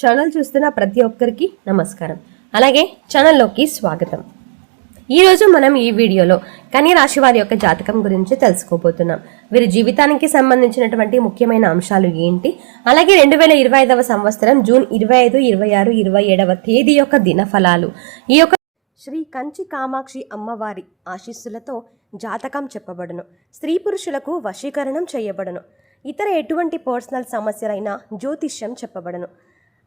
Channel చూస్తున్న ప్రతి ఒక్కరికి నమస్కారం. అలాగే ఛానల్లోకి స్వాగతం. ఈరోజు మనం ఈ వీడియోలో కన్య రాశి వారి యొక్క జాతకం గురించి తెలుసుకోబోతున్నాం. వీరి జీవితానికి సంబంధించినటువంటి ముఖ్యమైన అంశాలు ఏంటి? అలాగే రెండు వేల ఇరవై ఐదవ సంవత్సరం జూన్ ఇరవై ఐదు ఇరవై ఆరు ఇరవై ఏడవ తేదీ యొక్క దినఫలాలు. ఈ యొక్క శ్రీ కంచి కామాక్షి అమ్మవారి ఆశీస్సులతో జాతకం చెప్పబడును. స్త్రీ పురుషులకు వశీకరణం చేయబడును. ఇతర ఎటువంటి పర్సనల్ సమస్యలైనా జ్యోతిష్యం చెప్పబడును.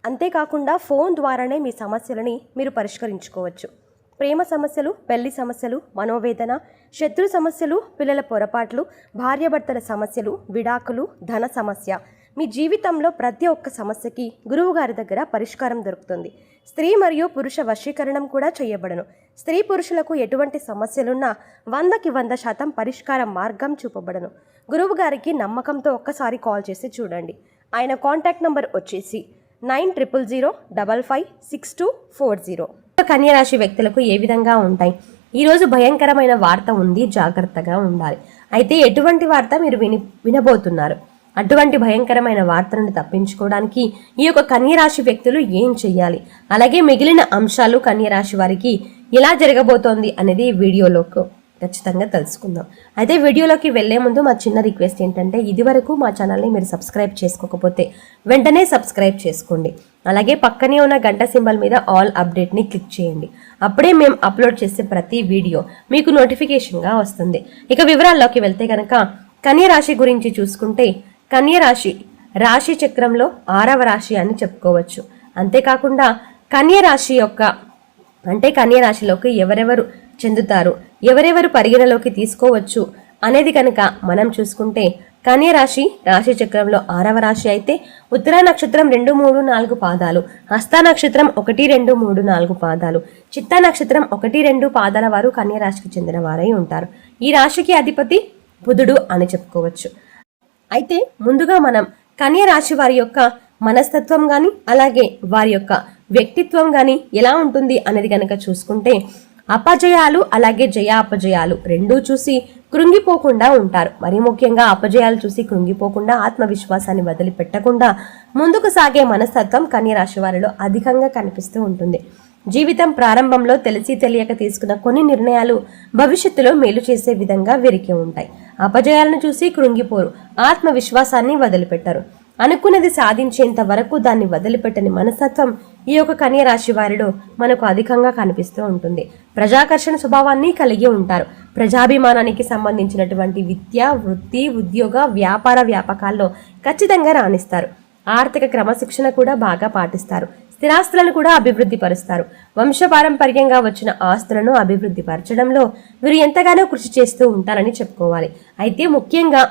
అంతేకాకుండా ఫోన్ ద్వారానే మీ సమస్యలని మీరు పరిష్కరించుకోవచ్చు. ప్రేమ సమస్యలు పెళ్ళి సమస్యలు మనోవేదన శత్రు సమస్యలు పిల్లల పొరపాట్లు భార్యాభర్తల సమస్యలు విడాకులు ధన సమస్య. మీ జీవితంలో ప్రతి ఒక్క సమస్యకి గురువుగారి దగ్గర పరిష్కారం దొరుకుతుంది. స్త్రీ మరియు పురుష వశీకరణం కూడా చేయబడను. స్త్రీ పురుషులకు ఎటువంటి సమస్యలున్నా వందకి వంద శాతం పరిష్కార మార్గం చూపబడను. గురువుగారికి నమ్మకంతో ఒక్కసారి కాల్ చేసి చూడండి. ఆయన కాంటాక్ట్ నంబర్ వచ్చేసి nine triple zero double five six two four zero. కన్యరాశి వ్యక్తులకు ఏ విధంగా ఉంటాయి? ఈరోజు భయంకరమైన వార్త ఉంది జాగ్రత్తగా ఉండాలి. అయితే ఎటువంటి వార్త మీరు విని వినబోతున్నారు? అటువంటి భయంకరమైన వార్త నుండి తప్పించుకోవడానికి ఈ యొక్క కన్యరాశి వ్యక్తులు ఏం చెయ్యాలి? అలాగే మిగిలిన అంశాలు కన్యరాశి వారికి ఎలా జరగబోతోంది అనేది వీడియోలోకి ఖచ్చితంగా తెలుసుకుందాం. అయితే వీడియోలోకి వెళ్ళే ముందు మా చిన్న రిక్వెస్ట్ ఏంటంటే ఇదివరకు మా ఛానల్ని మీరు సబ్స్క్రైబ్ చేసుకోకపోతే వెంటనే సబ్స్క్రైబ్ చేసుకోండి. అలాగే పక్కనే ఉన్న గంట సింబల్ మీద ఆల్ అప్డేట్ని క్లిక్ చేయండి. అప్పుడే మేము అప్లోడ్ చేసే ప్రతి వీడియో మీకు నోటిఫికేషన్గా వస్తుంది. ఇక వివరాల్లోకి వెళ్తే కనుక కన్య రాశి గురించి చూసుకుంటే కన్య రాశి రాశి చక్రంలో ఆరవ రాశి అని చెప్పుకోవచ్చు. అంతేకాకుండా కన్య రాశి యొక్క అంటే కన్య రాశిలోకి ఎవరెవరు చెందుతారు? ఎవరెవరు పరిగణలోకి తీసుకోవచ్చు అనేది కనుక మనం చూసుకుంటే కన్యరాశి రాశి రాశి చక్రంలో ఆరవ రాశి అయితే ఉత్తర నక్షత్రం రెండు మూడు నాలుగు పాదాలు హస్త నక్షత్రం ఒకటి రెండు మూడు నాలుగు పాదాలు చిత్త నక్షత్రం ఒకటి రెండు పాదాల వారు కన్యరాశికి చెందిన వారై ఉంటారు. ఈ రాశికి అధిపతి బుధుడు అని చెప్పుకోవచ్చు. అయితే ముందుగా మనం కన్యరాశి వారి యొక్క మనస్తత్వం కానీ అలాగే వారి యొక్క వ్యక్తిత్వం కానీ ఎలా ఉంటుంది అనేది కనుక చూసుకుంటే అపజయాలు అలాగే జయ అపజయాలు రెండూ చూసి కృంగిపోకుండా ఉంటారు. మరి ముఖ్యంగా అపజయాలు చూసి కృంగిపోకుండా ఆత్మవిశ్వాసాన్ని వదిలిపెట్టకుండా ముందుకు సాగే మనస్తత్వం కన్యరాశి వారిలో అధికంగా కనిపిస్తూ ఉంటుంది. జీవితం ప్రారంభంలో తెలిసి తెలియక తీసుకున్న కొన్ని నిర్ణయాలు భవిష్యత్తులో మేలు చేసే విధంగా వీరికి ఉంటాయి. అపజయాలను చూసి కృంగిపోరు. ఆత్మవిశ్వాసాన్ని వదిలిపెట్టరు. అనుకున్నది సాధించేంత వరకు దాన్ని వదిలిపెట్టని మనస్తత్వం ఈ యొక్క కన్య రాశి వారిలో మనకు అధికంగా కనిపిస్తూ ఉంటుంది. ప్రజాకర్షణ స్వభావాన్ని కలిగి ఉంటారు. ప్రజాభిమానానికి సంబంధించినటువంటి విద్య వృత్తి ఉద్యోగ వ్యాపార వ్యాపకాల్లో ఖచ్చితంగా రాణిస్తారు. ఆర్థిక క్రమశిక్షణ కూడా బాగా పాటిస్తారు. స్థిరాస్తులను కూడా అభివృద్ధి పరుస్తారు. వంశపారంపర్యంగా వచ్చిన ఆస్తులను అభివృద్ధి పరచడంలో వీరు ఎంతగానో కృషి చేస్తూ ఉంటారని చెప్పుకోవాలి. అయితే ముఖ్యంగా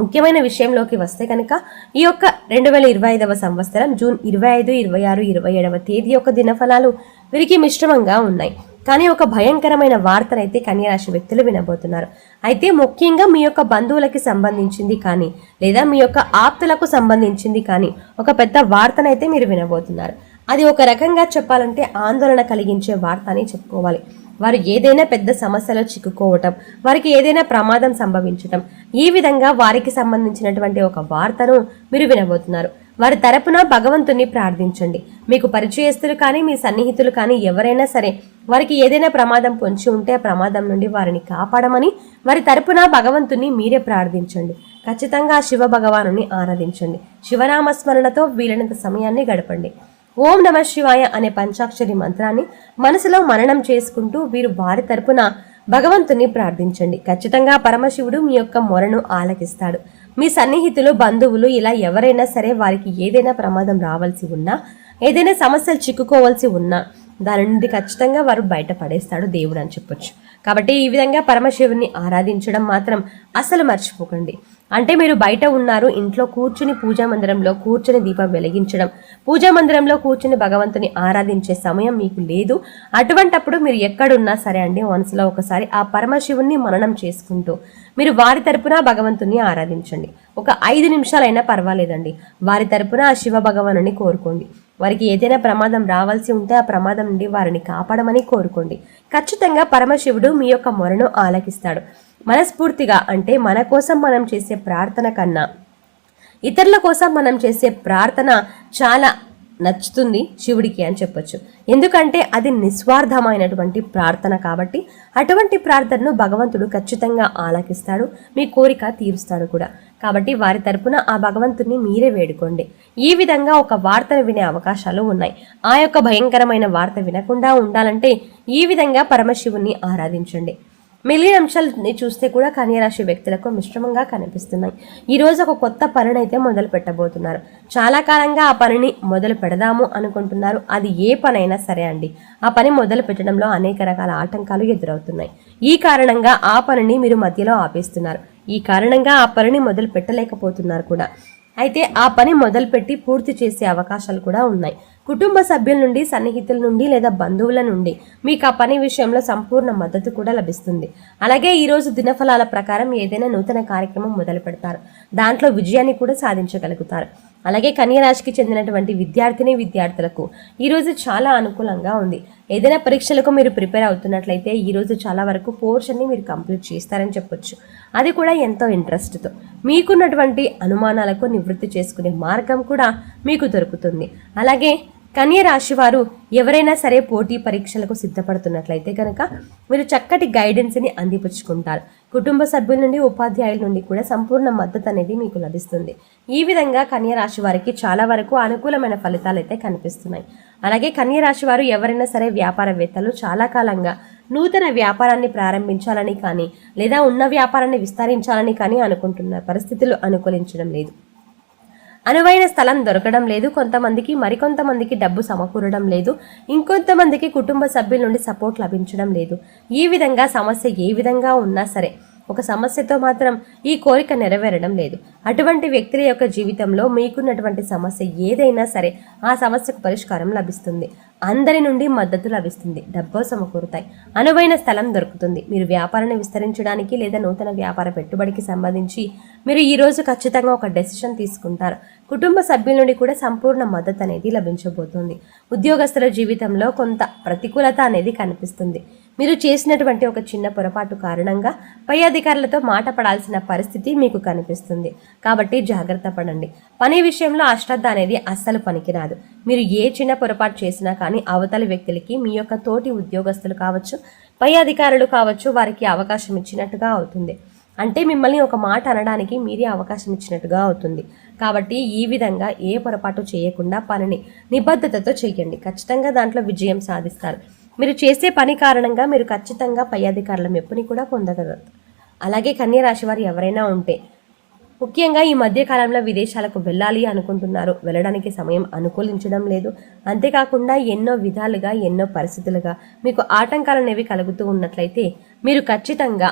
ముఖ్యమైన విషయంలోకి వస్తే కనుక ఈ యొక్క రెండు వేల ఇరవై ఐదవ సంవత్సరం జూన్ ఇరవై ఐదు ఇరవై ఆరు ఇరవై ఏడవ తేదీ యొక్క దినఫలాలు వీరికి మిశ్రమంగా ఉన్నాయి. కానీ ఒక భయంకరమైన వార్తనైతే కన్యరాశి వ్యక్తులు వినబోతున్నారు. అయితే ముఖ్యంగా మీ యొక్క బంధువులకి సంబంధించింది కానీ లేదా మీ యొక్క ఆప్తులకు సంబంధించింది కానీ ఒక పెద్ద వార్తనైతే మీరు వినబోతున్నారు. అది ఒక రకంగా చెప్పాలంటే ఆందోళన కలిగించే వార్త అని చెప్పుకోవాలి. వారు ఏదైనా పెద్ద సమస్యలో చిక్కుకోవటం వారికి ఏదైనా ప్రమాదం సంభవించటం ఈ విధంగా వారికి సంబంధించినటువంటి ఒక వార్తను మీరు వినబోతున్నారు. వారి తరపున భగవంతుని ప్రార్థించండి. మీకు పరిచయస్తులు కానీ మీ సన్నిహితులు కానీ ఎవరైనా సరే వారికి ఏదైనా ప్రమాదం పొంచి ఉంటే ఆ ప్రమాదం నుండి వారిని కాపాడమని వారి తరపున భగవంతుని మీరే ప్రార్థించండి. ఖచ్చితంగా శివ భగవానుని ఆరాధించండి. శివనామస్మరణతో వీలైనంత సమయాన్ని గడపండి. ఓం నమ శివాయ అనే పంచాక్షరి మంత్రాన్ని మనసులో మననం చేసుకుంటూ వీరు వారి తరపున భగవంతుని ప్రార్థించండి. ఖచ్చితంగా పరమశివుడు మీ యొక్క మొరను ఆలకిస్తాడు. మీ సన్నిహితులు బంధువులు ఇలా ఎవరైనా సరే వారికి ఏదైనా ప్రమాదం రావాల్సి ఉన్నా ఏదైనా సమస్యలు చిక్కుకోవాల్సి ఉన్నా దాని నుండి ఖచ్చితంగా వారు బయటపడేస్తాడు దేవుడు అని చెప్పొచ్చు. కాబట్టి ఈ విధంగా పరమశివుని ఆరాధించడం మాత్రం అసలు మర్చిపోకండి. అంటే మీరు బయట ఉన్నారు ఇంట్లో కూర్చుని పూజా మందిరంలో కూర్చుని దీపం వెలిగించడం పూజా మందిరంలో కూర్చుని భగవంతుని ఆరాధించే సమయం మీకు లేదు. అటువంటప్పుడు మీరు ఎక్కడున్నా సరే అండి మనసులో ఒకసారి ఆ పరమశివుణ్ణి మననం చేసుకుంటూ మీరు వారి తరపున భగవంతుని ఆరాధించండి. ఒక ఐదు నిమిషాలైనా పర్వాలేదండి. వారి తరపున ఆ శివ భగవానుని కోరుకోండి. వారికి ఏదైనా ప్రమాదం రావాల్సి ఉంటే ఆ ప్రమాదం నుండి వారిని కాపాడమని కోరుకోండి. ఖచ్చితంగా పరమశివుడు మీ యొక్క మొరను ఆలకిస్తాడు. మనస్ఫూర్తిగా అంటే మన కోసం మనం చేసే ప్రార్థన కన్నా ఇతరుల కోసం మనం చేసే ప్రార్థన చాలా నచ్చుతుంది శివుడికి అని చెప్పొచ్చు. ఎందుకంటే అది నిస్వార్థమైనటువంటి ప్రార్థన కాబట్టి అటువంటి ప్రార్థనను భగవంతుడు ఖచ్చితంగా ఆలకిస్తాడు మీ కోరిక తీరుస్తాడు కూడా. కాబట్టి వారి తరపున ఆ భగవంతుని మీరే వేడుకోండి. ఈ విధంగా ఒక వార్తను వినే అవకాశాలు ఉన్నాయి. ఆ యొక్క భయంకరమైన వార్త వినకుండా ఉండాలంటే ఈ విధంగా పరమశివుని ఆరాధించండి. మిగిలిన అంశాలని చూస్తే కూడా కన్యరాశి వ్యక్తులకు మిశ్రమంగా కనిపిస్తున్నాయి. ఈరోజు ఒక కొత్త పనిని అయితే మొదలు పెట్టబోతున్నారు. చాలా కాలంగా ఆ పనిని మొదలు పెడదాము అనుకుంటున్నారు. అది ఏ పనైనా సరే అండి. ఆ పని మొదలు పెట్టడంలో అనేక రకాల ఆటంకాలు ఎదురవుతున్నాయి. ఈ కారణంగా ఆ పనిని మీరు మధ్యలో ఆపేస్తున్నారు. ఈ కారణంగా ఆ పనిని మొదలు పెట్టలేకపోతున్నారు కూడా. అయితే ఆ పని మొదలుపెట్టి పూర్తి చేసే అవకాశాలు కూడా ఉన్నాయి. కుటుంబ సభ్యుల నుండి సన్నిహితుల నుండి లేదా బంధువుల నుండి మీకు ఆ పని విషయంలో సంపూర్ణ మద్దతు కూడా లభిస్తుంది. అలాగే ఈరోజు దినఫలాల ప్రకారం ఏదైనా నూతన కార్యక్రమం మొదలు పెడతారు దాంట్లో విజయాన్ని కూడా సాధించగలుగుతారు. అలాగే కన్యరాశికి చెందినటువంటి విద్యార్థిని విద్యార్థులకు ఈరోజు చాలా అనుకూలంగా ఉంది. ఏదైనా పరీక్షలకు మీరు ప్రిపేర్ అవుతున్నట్లయితే ఈరోజు చాలా వరకు పోర్షన్ని మీరు కంప్లీట్ చేస్తారని చెప్పొచ్చు. అది కూడా ఎంతో ఇంట్రెస్ట్తో మీకున్నటువంటి అనుమానాలకు నివృత్తి చేసుకునే మార్గం కూడా మీకు దొరుకుతుంది. అలాగే కన్య రాశి వారు ఎవరైనా సరే పోటీ పరీక్షలకు సిద్ధపడుతున్నట్లయితే కనుక మీరు చక్కటి గైడెన్స్ని అందిపుచ్చుకుంటారు. కుటుంబ సభ్యుల నుండి ఉపాధ్యాయుల నుండి కూడా సంపూర్ణ మద్దతు అనేది మీకు లభిస్తుంది. ఈ విధంగా కన్య రాశి వారికి చాలా వరకు అనుకూలమైన ఫలితాలు అయితే కనిపిస్తున్నాయి. అలాగే కన్య రాశి వారు ఎవరైనా సరే వ్యాపారవేత్తలు చాలా కాలంగా నూతన వ్యాపారాన్ని ప్రారంభించాలని కానీ లేదా ఉన్న వ్యాపారాన్ని విస్తరించాలని కానీ అనుకుంటున్న పరిస్థితులు అనుకూలించడం లేదు. అనువైన స్థలం దొరకడం లేదు. కొంతమందికి మరికొంతమందికి డబ్బు సమకూరడం లేదు. ఇంకొంతమందికి కుటుంబ సభ్యుల నుండి సపోర్ట్ లభించడం లేదు. ఈ విధంగా సమస్య ఏ విధంగా ఉన్నా సరే ఒక సమస్యతో మాత్రం ఈ కోరిక నెరవేరడం లేదు. అటువంటి వ్యక్తుల యొక్క జీవితంలో మీకున్నటువంటి సమస్య ఏదైనా సరే ఆ సమస్యకు పరిష్కారం లభిస్తుంది. అందరి నుండి మద్దతు లభిస్తుంది. డబ్బు సమకూరుతాయి. అనువైన స్థలం దొరుకుతుంది. మీరు వ్యాపారాన్ని విస్తరించడానికి లేదా నూతన వ్యాపార పెట్టుబడికి సంబంధించి మీరు ఈరోజు ఖచ్చితంగా ఒక డెసిషన్ తీసుకుంటారు. కుటుంబ సభ్యుల నుండి కూడా సంపూర్ణ మద్దతు అనేది లభించబోతుంది. ఉద్యోగస్తుల జీవితంలో కొంత ప్రతికూలత అనేది కనిపిస్తుంది. మీరు చేసినటువంటి ఒక చిన్న పొరపాటు కారణంగా పై అధికారులతో మాట పడాల్సిన పరిస్థితి మీకు కనిపిస్తుంది. కాబట్టి జాగ్రత్త పడండి. పని విషయంలో అశ్రద్ధ అనేది అస్సలు పనికిరాదు. మీరు ఏ చిన్న పొరపాటు చేసినా కానీ అవతలి వ్యక్తులకి మీ యొక్క తోటి ఉద్యోగస్తులు కావచ్చు పై అధికారులు కావచ్చు వారికి అవకాశం ఇచ్చినట్టుగా అవుతుంది. అంటే మిమ్మల్ని ఒక మాట అనడానికి మీరే అవకాశం ఇచ్చినట్టుగా అవుతుంది. కాబట్టి ఈ విధంగా ఏ పొరపాటు చేయకుండా పనిని నిబద్ధతతో చేయండి. ఖచ్చితంగా దాంట్లో విజయం సాధిస్తారు. మీరు చేసే పని కారణంగా మీరు ఖచ్చితంగా పై అధికారుల మెప్పుని కూడా పొందగలరు. అలాగే కన్యరాశి వారు ఎవరైనా ఉంటే ముఖ్యంగా ఈ మధ్యకాలంలో విదేశాలకు వెళ్ళాలి అనుకుంటున్నారు. వెళ్ళడానికి సమయం అనుకూలించడం లేదు. అంతేకాకుండా ఎన్నో విధాలుగా ఎన్నో పరిస్థితులుగా మీకు ఆటంకాలు అనేవి కలుగుతూ ఉన్నట్లయితే మీరు ఖచ్చితంగా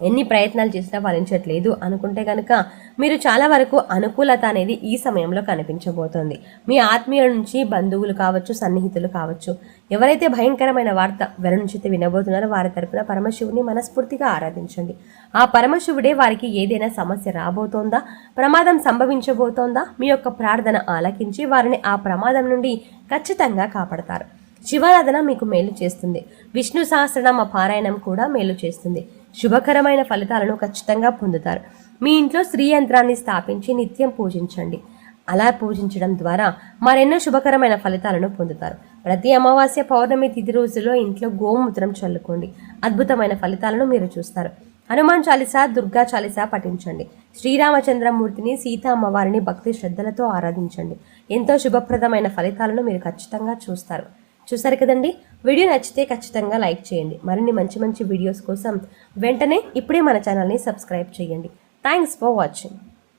ఎన్ని ప్రయత్నాలు చేసినా ఫలించట్లేదు అనుకుంటే కనుక మీరు చాలా వరకు అనుకూలత అనేది ఈ సమయంలో కనిపించబోతోంది. మీ ఆత్మీయుల నుంచి బంధువులు కావచ్చు సన్నిహితులు కావచ్చు ఎవరైతే భయంకరమైన వార్త వెల నుంచి వినబోతున్నారో వారి తరపున పరమశివుని మనస్ఫూర్తిగా ఆరాధించండి. ఆ పరమశివుడే వారికి ఏదైనా సమస్య రాబోతోందా? ప్రమాదం సంభవించబోతోందా? మీ యొక్క ప్రార్థన ఆలకించి వారిని ఆ ప్రమాదం నుండి ఖచ్చితంగా కాపాడతారు. శివారాధన మీకు మేలు చేస్తుంది. విష్ణు సహస్రనామ పారాయణం కూడా మేలు చేస్తుంది. శుభకరమైన ఫలితాలను ఖచ్చితంగా పొందుతారు. మీ ఇంట్లో స్త్రీ యంత్రాన్ని స్థాపించి నిత్యం పూజించండి. అలా పూజించడం ద్వారా మరెన్నో శుభకరమైన ఫలితాలను పొందుతారు. ప్రతి అమావాస్య పౌర్ణమి తిథి రోజుల్లో ఇంట్లో గోమూత్రం చల్లుకోండి. అద్భుతమైన ఫలితాలను మీరు చూస్తారు. హనుమాన్ చాలీసా దుర్గా చాలీసా పఠించండి. శ్రీరామచంద్రమూర్తిని సీతా అమ్మవారిని భక్తి శ్రద్ధలతో ఆరాధించండి. ఎంతో శుభప్రదమైన ఫలితాలను మీరు ఖచ్చితంగా చూస్తారు. చూసారు కదండి? వీడియో నచ్చితే ఖచ్చితంగా లైక్ చేయండి. మరిన్ని మంచి మంచి వీడియోస్ కోసం వెంటనే ఇప్పుడే మన ఛానల్ని సబ్స్క్రైబ్ చేయండి. Thanks for watching